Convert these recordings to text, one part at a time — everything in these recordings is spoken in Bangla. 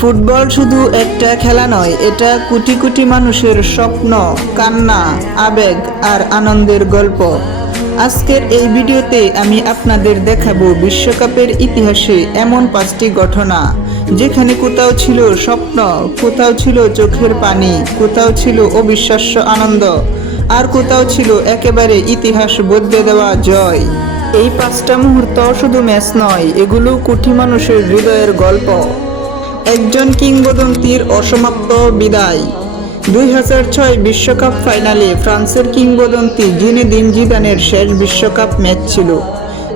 ফুটবল শুধু একটা খেলা নয়, এটা কোটি কোটি মানুষের স্বপ্ন, কান্না, আবেগ আর আনন্দের গল্প। আজকের এই ভিডিওতে আমি আপনাদের দেখাবো বিশ্বকাপের ইতিহাসে এমন 5টি ঘটনা যেখানে কোথাও ছিল স্বপ্ন, কোথাও ছিল চোখের পানি, কোথাও ছিল অবিশ্বাস্য আনন্দ, আর কোথাও ছিল একেবারে ইতিহাস বদলে দেওয়া জয়। এই 5টা মুহূর্ত শুধু ম্যাচ নয়, এগুলো কোটি মানুষের হৃদয়ের গল্প। একজন কিংবদন্তির অসমাপ্ত বিদায়। 2006 বিশ্বকাপ ফাইনালে ফ্রান্সের কিংবদন্তি জিনেদিন জিদানের শেষ বিশ্বকাপ ম্যাচ ছিল,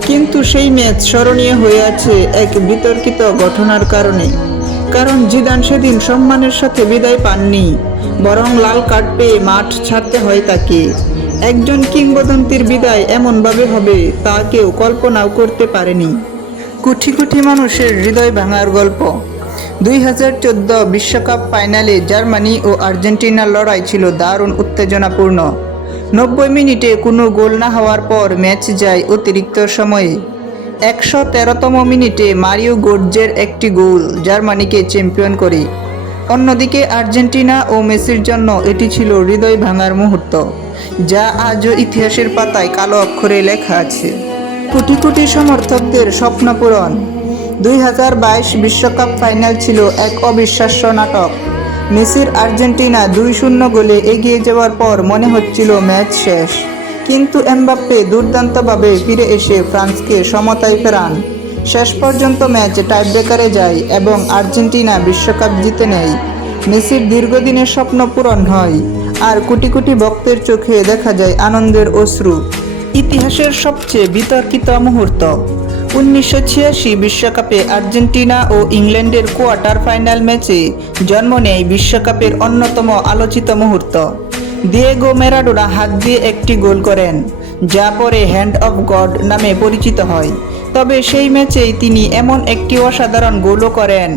কিন্তু সেই ম্যাচ স্মরণীয় হয়ে আছে এক বিতর্কিত ঘটনার কারণে। কারণ জিদান সেদিন সম্মানের সাথে বিদায় পাননি, বরং লাল কার্ড পেয়ে মাঠ ছাড়তে হয় তাকে। একজন কিংবদন্তির বিদায় এমনভাবে হবে তা কেউ কল্পনাও করতে পারেনি। কোটি কোটি মানুষের হৃদয় ভাঙার গল্প। 2014 বিশ্বকাপ ফাইনালে জার্মানি ও আর্জেন্টিনার লড়াই ছিল দারুণ উত্তেজনাপূর্ণ। 90 মিনিটে কোনো গোল না হওয়ার পর ম্যাচ যায় অতিরিক্ত সময়ে। 113তম মিনিটে মারিও গোটজের একটি গোল জার্মানিকে চ্যাম্পিয়ন করে। অন্যদিকে আর্জেন্টিনা ও মেসির জন্য এটি ছিল হৃদয় ভাঙার মুহূর্ত, যা আজও ইতিহাসের পাতায় কালো অক্ষরে লেখা আছে। কোটি কোটি সমর্থকদের স্বপ্ন পূরণ। 2022 বিশ্বকাপ ফাইনাল ছিল এক অবিশ্বাস্য নাটক। মেসির আর্জেন্টিনা 2-0 গোলে এগিয়ে যাওয়ার পর মনে হচ্ছিল ম্যাচ শেষ, কিন্তু এমবাপ্পে দুর্দান্তভাবে ফিরে এসে ফ্রান্সকে সমতায় ফেরান। শেষ পর্যন্ত ম্যাচ টাইব্রেকারে যায় এবং আর্জেন্টিনা বিশ্বকাপ জিতে নেয়। মেসির দীর্ঘদিনের স্বপ্ন পূরণ হয়, আর কোটি কোটি ভক্তের চোখে দেখা যায় আনন্দের অশ্রু। ইতিহাসের সবচেয়ে বিতর্কিত মুহূর্ত। 1986 বিশ্বকাপে আর্জেন্টিনা ও ইংল্যান্ডের কোয়ার্টার ফাইনাল ম্যাচে জন্ম নেয় বিশ্বকাপের অন্যতম আলোচিত মুহূর্ত। দিয়েগো ম্যারাডোনা হাত দিয়ে একটি গোল করেন, যা পরে হ্যান্ড অফ গড নামে পরিচিত হয়। তবে সেই ম্যাচেই তিনি এমন একটি অসাধারণ গোলও করেন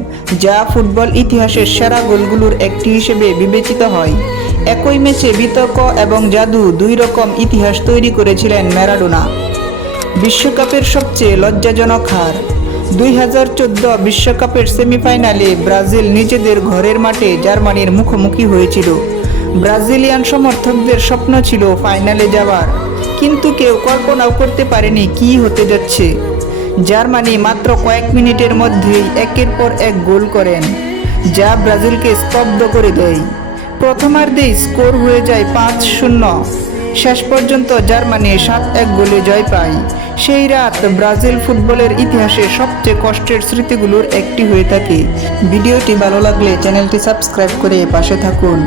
যা ফুটবল ইতিহাসের সেরা গোলগুলোর একটি হিসেবে বিবেচিত হয়। একই ম্যাচে বিতর্ক এবং জাদু দুই রকম ইতিহাস তৈরি করেছিলেন ম্যারাডোনা। বিশ্বকাপের সবচেয়ে লজ্জাজনক হার। 2014 বিশ্বকাপের সেমিফাইনালে ব্রাজিল নিজেদের ঘরের মাঠে জার্মানির মুখোমুখি হয়েছিল। ব্রাজিলিয়ান সমর্থকদের স্বপ্ন ছিল ফাইনালে যাওয়ার, কিন্তু কেউ কল্পনাও করতে পারেনি কী হতে যাচ্ছে। জার্মানি মাত্র কয়েক মিনিটের মধ্যেই একের পর এক গোল করেন, যা ব্রাজিলকে স্তব্ধ করে দেয়। প্রথমার্ধেই স্কোর হয়ে যায় 5-0। শেষ পর্যন্ত জার্মানি 7-1 গোলে জয় পায়। সেই রাত ব্রাজিল ফুটবলের ইতিহাসে সবচেয়ে কষ্টের স্মৃতিগুলোর একটি হয়ে থাকে। ভিডিওটি ভালো লাগলে চ্যানেলটি সাবস্ক্রাইব করে পাশে থাকুন।